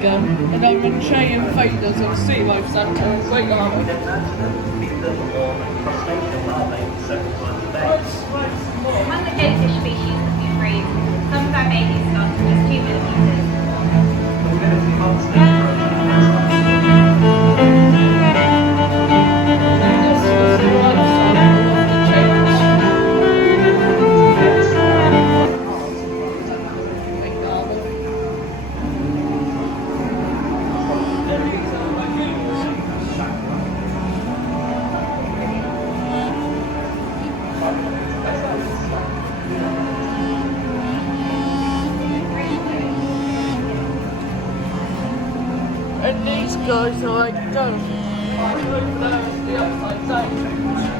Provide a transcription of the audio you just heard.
go. And I'm going to show you Invaders-Sea life centre. Wait on. One of the jellyfish species that we breed, some of our babies start from just 2 millimetres. And these guys are like ghosts. Over there is the upside down.